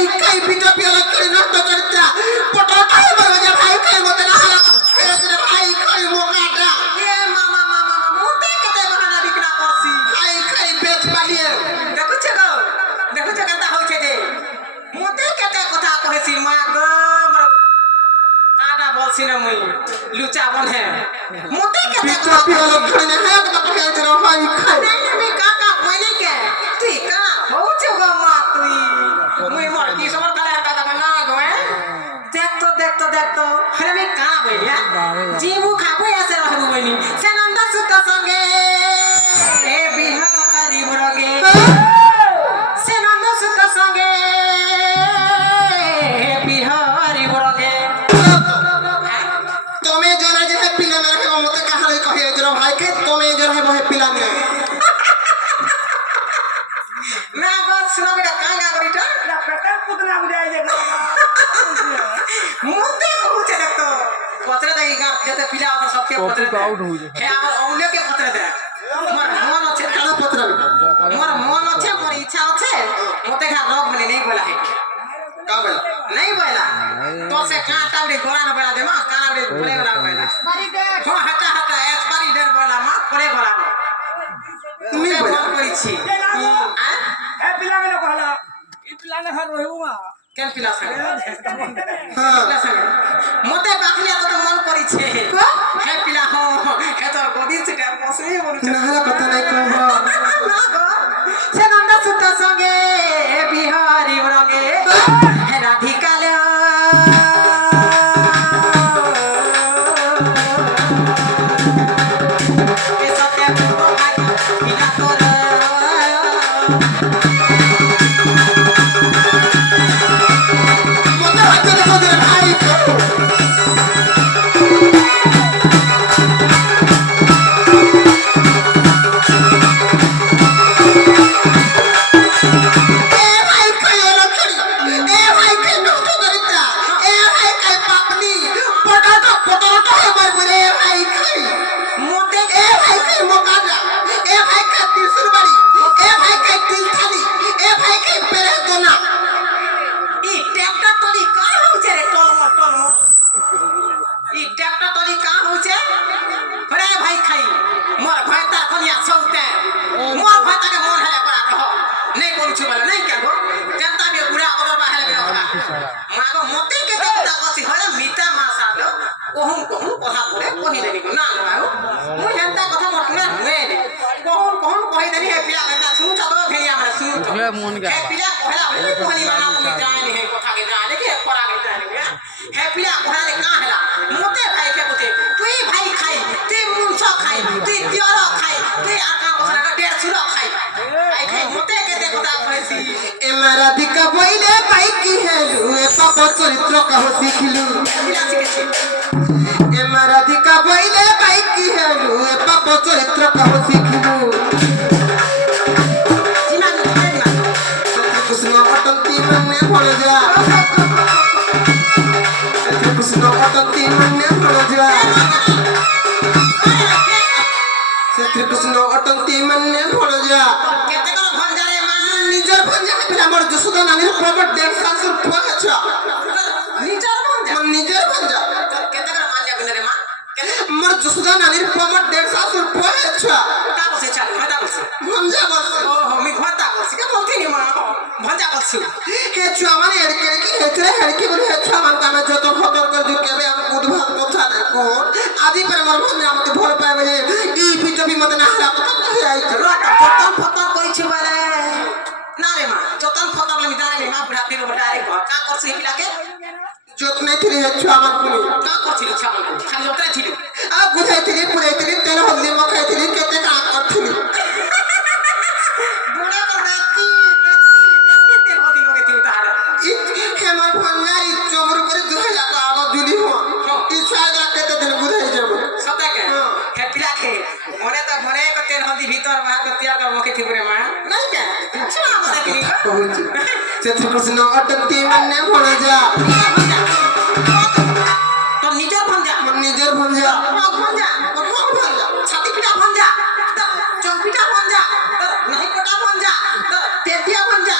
ভাই খাই পিটা পিয়ালা করে নষ্ট করতা পটল খাই বলবে যে ভাই খাই মতে না হালা ভাই খাই মোকাটা এ মামা মামা মুতে কেতে বাহানা বিকনা করছি ভাই খাই বেচ পালিয়ে দেখুছ কেতা হইছে যে মুতে কেতে কথা কহেছি মা গো মোর আডা বলছি না মুই লুচা বনে মুতে কেতে পিটা পিয়ালা করে না এক কথা খেয়েছে ভাই খাই আমি কাকা কইনি কে ঠিক না হচ্ছে গো মা তুই মুই মোর কি সমর কালে কাকা না গো দেখতো আরে আমি কানা বই হ্যাঁ জিমু খাবো আছে রহবু বইনি সেনন্দ সুত সঙ্গে এ বিহারি মরগে সেনন্দ সুত সঙ্গে এ বিহারি মরগে তুমি জানা যে পিলা না রাখে মতে কাহারে কহিয়েছে ভাই খাই তুমি জানা হে বহে পিলা না না গো শুনো বেটা কাঙ্গা করিটা না পেটা পুতনা বুঝাই যে মুতে কহুছে দেখতো পত্রে দেখি গা যেতে পিলা ওটা সবকে পত্রে হে আমার অমূল্যকে পত্রে দে মোর মন আছে কালা পত্র মোর মন আছে মোর ইচ্ছা আছে মতে ঘা রোগ বলে নেই বলা হে का बोला नहीं बोला तो से काटा उड़े गोरा न बोला दे मां काना उड़े बोले बोला बोला हो हटा एक्सपायरी डेट बोला मां पड़े बोला তুমি তুমি बोला ফোন করিছি এ পিলা গেল কহলা ই পিলা না হার রহিবু মা কেন পিলা সঙ্গে हां পিলা সঙ্গে মতে বাকলিয়া তো মন করিছে হে পিলা হো হে তো গদি চিটা পসই বলছে নাহলা কথা নাই কহ না গো সে নন্দ সুত সঙ্গে বিহারি রঙে হে রাধিকালে এ সতে ভাগ্য বিনা তোর মতে হাতে দেখো যে ভাই राधिका बोले भाई की हेलू ए पापा चरित्र कहो सिखलू ए राधिका बोले भाई की हेलू ए पापा चरित्र कहो सिखलू कृष्ण अटंती मन्ने भड़ जा कृष्ण अटंती मन्ने भड़ जा कृष्ण अटंती मन्ने भड़ जा निजर भंजा पिला मोर जसोदा नानी प्रॉपर 1.5 साल से पुआ अच्छा निजर भंजा मोर जसोदा नानी प्रॉपर 1.5 साल से पुआ अच्छा भंजा बस हे छुआ माने एड़के की हेतरे हेड़के बोले हे छुआ मान कामे जतो खतर कर दु केबे हम उद्भात कथा ना कोन आदि पर मोर भंजा मते भोल पाए हे ई पिटबी मते ना हला कथा कहि आई फतन कहि छु बारे ना रे मां जतन फतन लमी दारे मां बुढ़ा पीरो डायरेक्ट का करछ हिला के जोत नहीं थी हे छुआ मान कोनी का करछिल छुआ मान खाली जतरे छिलु आ गुजाई थी पुरे थी तेल हल्दी मखाई थी केते का करथी बुढ़ा कर राती तेल हल्दी लोगे थी तारा हे मोर भंजा ई चमरू करे 2000 का आगो जुली हो ई छुआ जा केते दिन बुझाई जेबो सता के हे पिला के मने तो मने को तेल हल्दी भीतर बाहर को तैयार कर मखे थी पुरे मां नहीं क्या छुआ मने की कहूची सेत्र कृष्ण अटंती मन्ने भड़ जा तो निजर भंजा मन निजर भंजा भंजा छाती पिटा भंजा चौपिटा भंजा नहीं कोटा भंजा तेतिया भंजा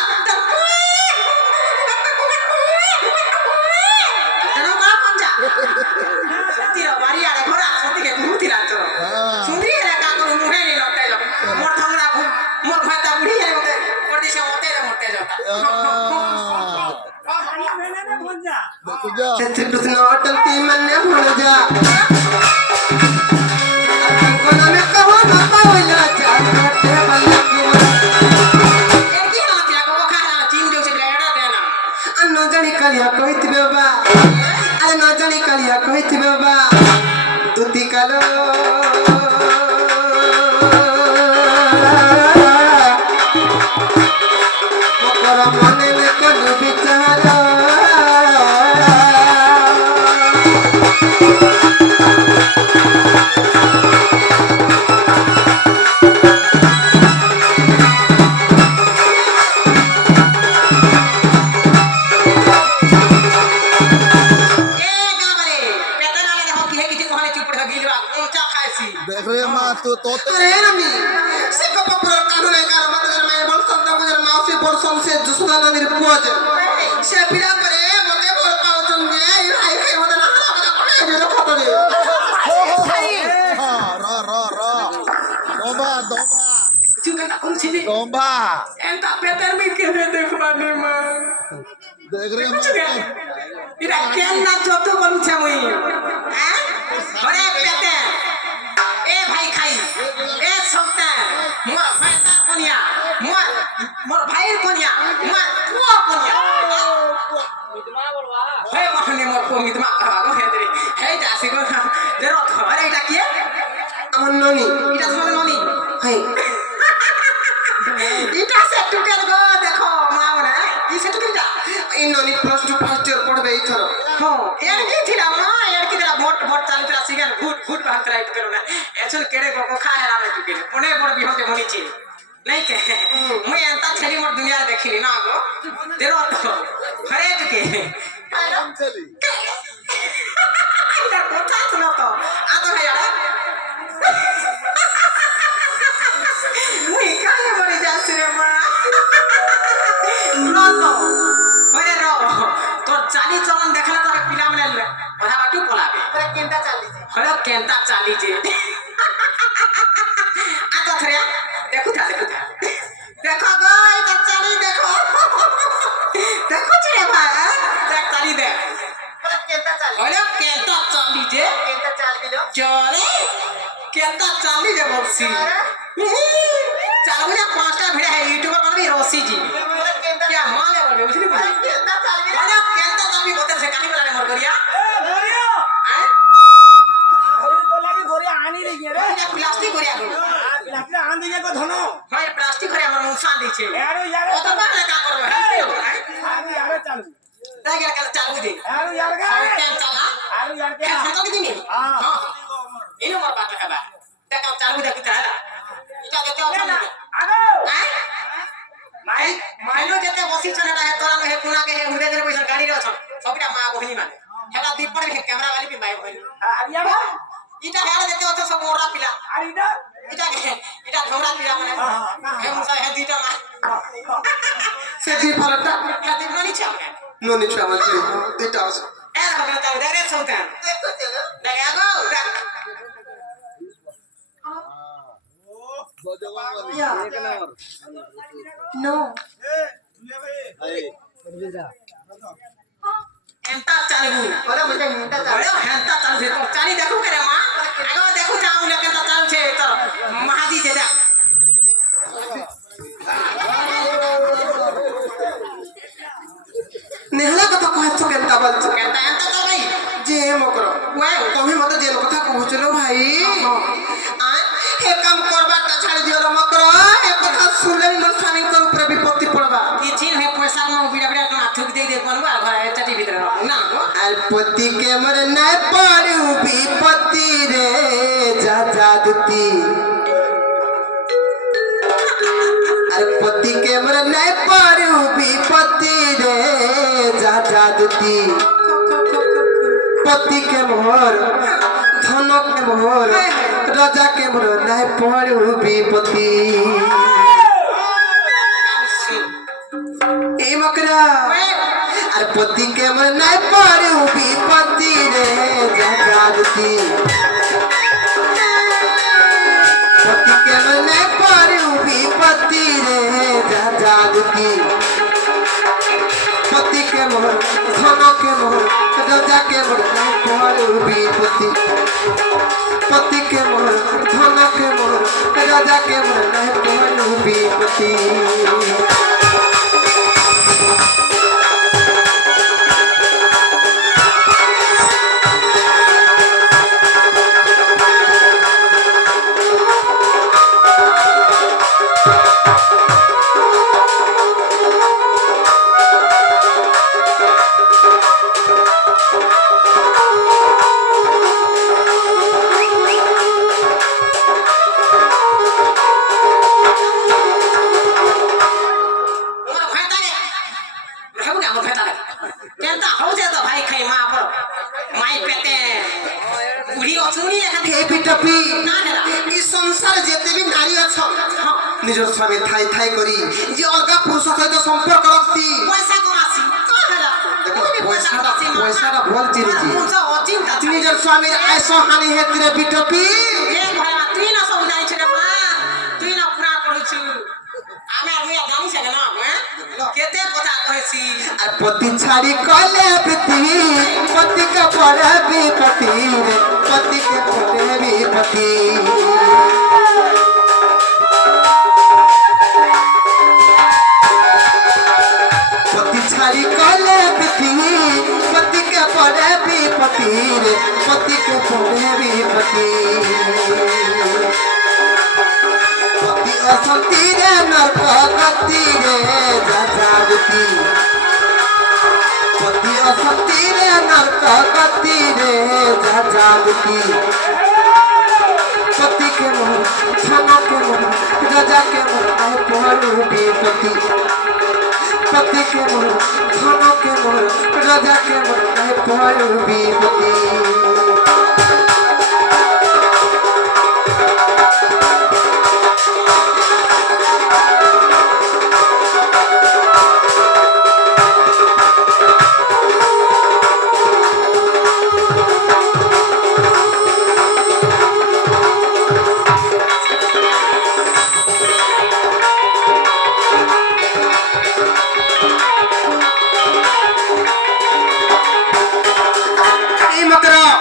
मैंने भूल जा सच्चे कृष्ण अटलती मन्ने भूल जा कोना में कहो ना पावला जा करते बल्ला की एकी हाथ या को खाना चीन जो से लेड़ा देना अन्नो जणी कलिया कहितबे बा अरे न जणी कलिया कहितबे बा तुती कालो मकर मने में कोनु विचार देख रहे माँ तो अरे रमी से कपपुर कानून है कार मतलब मैं बोल सकता हूं जरा माफी बोल सम से जुसना नदीर पोज से पिला परे मते बोल पाओ तुम ये भाई के मत ना ना जो खतरे रा दोबा चुका कौन सी दी दोबा एंता बेटर में के देख माने मां देख रहे कुछ गया इरा केन ना जोतो बन छे मुई हैं अरे पेटे ए भाई खाई ए सकता मोर भाई कोनिया मोर भाई कोनिया मोर को कोनिया मितमा बोलवा हे महने मोर को मितमा करवा गो हे तेरी हे जासी को जरो अरे एटा के अमन ननी इटा समझ ननी हाय इटा से टुकर गो देखो मां मने ई से टुकरटा इन ननी प्लस 2 फर्स्ट ईयर पढ़बे इथरो हो यार की थिला मां यार की तेरा वोट चालू तेरा सिगन फुट बाहर तेरा इट करो ना एचल केड़े को खा है रामे टुके कोने बड़ बिहो के मोनी छी नहीं के मुई अंता छली मोर दुनिया देखिली ना गो तेरो तो हरे टुके चली इधर कोठा सुनो तो आ तो है यार मुई काहे बड़ी जासी रे मां रो तो अरे रो तोर चाली चलन देखला तो पिला मने ओधा बाटू पलाबे अरे केंटा चाली छे हलो केंता चाली जे आ तो थरे देखो था देखो गो ए तो चाली देखो देखो छे भाई देख चाली दे अरे केंटा चाली हलो केंता चाली जे केंटा चाली जो चले केंता चाली जे बक्सी चाल बुझा पांचटा भिड़ा है यूट्यूबर पर भी रोसी जी अरे केंटा क्या मां ले बोल बुझली अरे केंटा चाली हलो केंता चाली बोतल से कानी बोला मोर करिया ए गोरिया हैं होई तो लागी गोरिया आनी रही है रे ये प्लास्टिक करिया गो लाकड़ा आन दिए को धनो हां ये प्लास्टिक करिया मोर मुंसा दी छे यारो ओ तो बात का करबो है आरो यारो चालू तागे कल चालू दे यारो यार का और टाइम चला आरो यार के खर्चो के दिनी हां इनो मोर बात है बा ताका चालू दे किता है इटा देते हो आगो हैं माइलो जते बसी छनटा है तोरा में पुना के हुदे देले पैसा गाड़ी रे छ सबटा मा बहिनी माने हेला दीप पर कैमरा वाली भी माई बहिनी अरिया बा इटा गाड़ देते हो तो सब मोरा पिला अरिदा इटा घोड़ा पिला माने हे मुसा हे दीटा मा से दी फलटा खातिर ननी छ ननी छामा छी तीटा ए देखो बेटा दे रे सौतन देखो चलो देख आगो देख एक नंबर नो एंता चालू अरे मुझे हिंटा चाली अरे हेंता चालू छे तो चाली देखो करे मां आगो देखो जाऊ ले केंता चालू छे तो महाजी जे जा नेहला कथा कहत केंटा बोल केंता एंता तो भाई जे मकर वे তুমি মতে যে কথা কହୁছিল ভাই হে কাম করবা তা ছাড়ি দিও রে মকর হে কথা শুনলে মোর স্বামী কর উপরে বিপত্তি পড়বা किछि हे पैसा न बिड़ा बिड़ा ना थुक दे दे बनवा घर चटी भीतर ना गो আর পতি কে মর নাই পড়ু বিপত্তি রে যা যা দুতি আর পতি কে মর নাই পড়ু বিপত্তি রে যা যা দুতি पति के मोर धन के मोर राजा के मोर नहीं पड़ू विपत्ति ए मकरा अरे पति के मोर नहीं पड़ू विपत्ति रे जगादती पति के मोर नहीं पड़ू विपत्ति रे जगादती पति के के मोर धन के मोर राजा के मोर नहीं पहर विपत्ति पति के मोर धन के मोर राजा के मोर नहीं पहर विपत्ति मोर फायदा रे रहबो ना मोर फायदा रे केनता हो जाए तो भाई खाई मां पर माई पेटे बुढ़ी अछुनी एखा हे पिटपी ना देला ई संसार जेते भी नारी अछ निजर स्वामी थाई थाई करी जे अलगा पुरुष सहित संपर्क रखती पैसा कमासी तो होला पैसा भल चिनी जी मुझे अचिंता निजर स्वामी ऐसो हानि हेतरे पिटपी ए भाई मा तुई ना सब जानि छरे मा तुई ना पूरा कहछु आमे आमे जानि छे ना हैं केते কথা कहसी আর পতি ছাড়ি কলে পৃথিবী পতি কা পড়ে বিপতি রে পতি কে পড়ে বিপতি পতি ছাড়ি কলে পৃথিবী পতি কে পড়ে বিপতি রে পতি কে পড়ে বিপতি পতি অশান্তি রে নরক গতি রে যাযাবতি पति असती रे नरक गति रे जाजाबती पति के मोह धन के मोह राजा के मोह आए पहर विपत्ति पति के मोह धन के मोह राजा के मोह आए पहर विपत्ति